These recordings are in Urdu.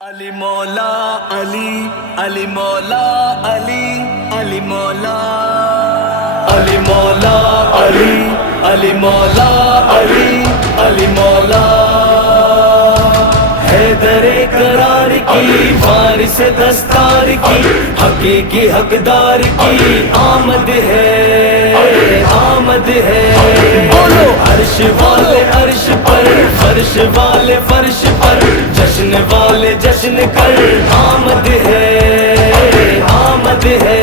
علی مولا علی علی مولا علی علی مولا علی مولا علی علی مولا علی علی مولا حیدر قرار کی وارث دستار کی حقیقی حقدار کی آمد ہے آمد ہے بولو عرش والے عرش پر فرش والے فرش پر جشن والے جشن کر آمد ہے آمد ہے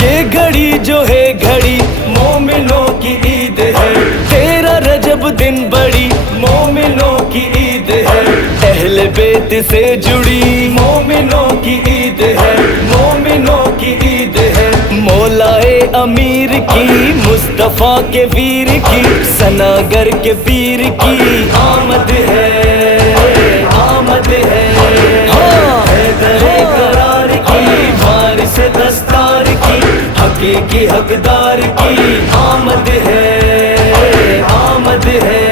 یہ گھڑی جو ہے گھڑی مومنوں کی عید ہے 13 رجب دن بڑی مومنوں کی عید ہے اہل بیت سے جڑی مومنوں کی عید ہے مومنوں کی عید ہے مولائے امیر کی مصطفیٰ کے ویر کی سناگر کے پیر کی آمد ہے آمد ہے حیدر قرار کی وارث دستار کی حقیقی حقدار کی آمد ہے آمد ہے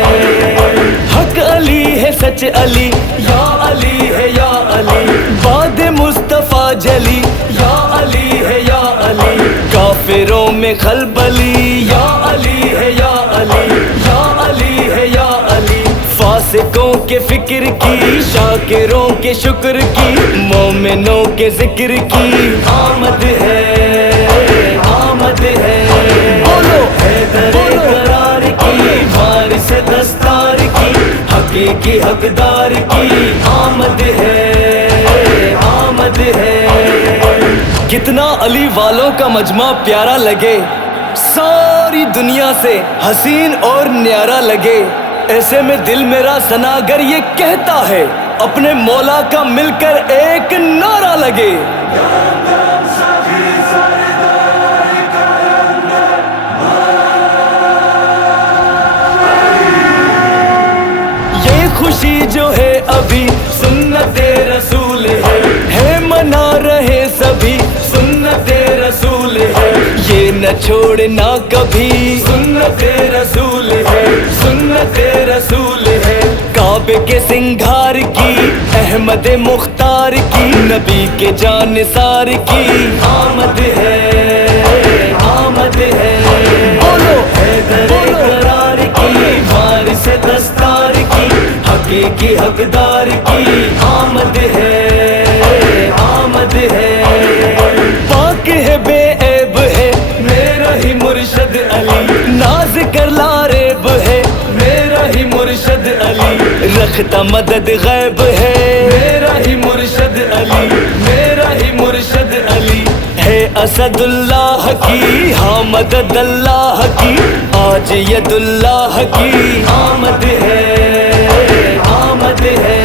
حق علی ہے سچ علی یا علی ہے یا علی باد مصطفیٰ جلی یا علی ہے یا علی کافروں میں خلبلی یا علی ہے یا علی یا علی ہے یا علی فاسقوں کے فکر کی شاکروں کے شکر کی مومنوں کے ذکر کی آمد ہے آمد ہے بولو حیدر قرار کی وارث دستار کی حقیقی حقدار کی آمد ہے آمد ہے کتنا علی والوں کا مجمع پیارا لگے ساری دنیا سے حسین اور نیارا لگے ایسے میں دل میرا سناگر یہ کہتا ہے اپنے مولا کا مل کر ایک نعرہ لگے یہ خوشی جو ہے ابھی سنت رسول ہے منا رہے سبھی سنت رسول ہے یہ نہ چھوڑنا کبھی سنت رسول ہے سنت رسول ہے کعبے کے سنگھار کی احمد مختار کی نبی کے جانثار کی آمد ہے آمد ہے بولو حیدر قرار کی وارث دستار کی حقیقی حقدار کی آمد ہے آمد ہے پاک ہے بے عیب ہے میرا ہی مرشد علی ناز کر لاریب ہے میرا ہی مرشد علی رکھتا مدد غیب ہے میرا ہی مرشد علی میرا ہی مرشد علی ہے اسد اللہ کی ہاں مدد اللہ کی آج ید اللہ کی آمد ہے آمد ہے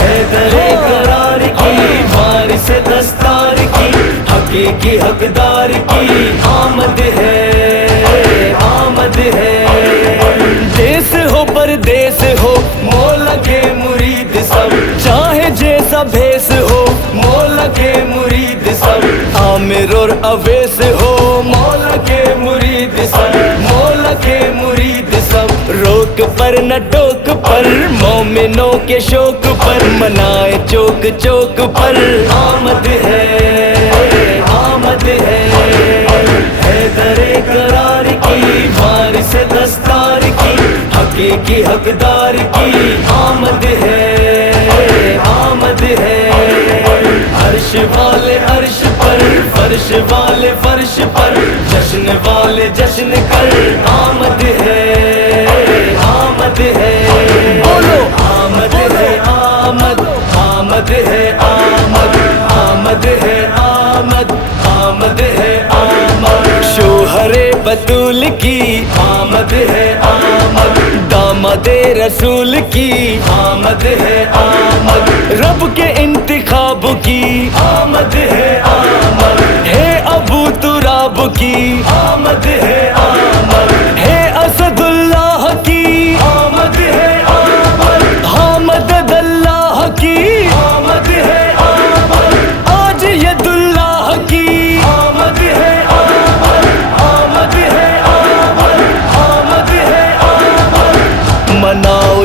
حیدر قرار کی وارث دستار کی حقیقی حقدار کی آمد ہے آمد ہے دیس ہو پردیس ہو مولا کے مرید سب چاہے جیسا بھیس ہو مولا کے مرید سب عامر اور اویس ہو مولا کے مرید سب مولا کے مرید سب روک پر نہ ٹوک پر مومنوں کے شوق پر منائے چوک چوک پر آمد ہے آمد ہے حیدر قرار کی وارث دستار کی حقیقی حقدار کی آمد ہے آمد ہے عرش والے عرش پر فرش والے فرش پر جشن والے جشن کر آمد ہے آمد ہے بولو آمد ہے آمد آمد ہے آمد آمد ہے آمد آمد ہے آمد شوہر بطول کی آمد ہے آمد داماد رسول کی آمد ہے آمد رب کے انتخاب کی آمد ہے آمد ہے ابو تراب کی آمد ہے آمد ہے اسد اللہ کی آمد ہے آمد ہاں مدد اللہ کی آمد ہے آمد آج ید اللہ کی آمد ہے آمد آمد ہے آمد آمد ہے آمد مناؤ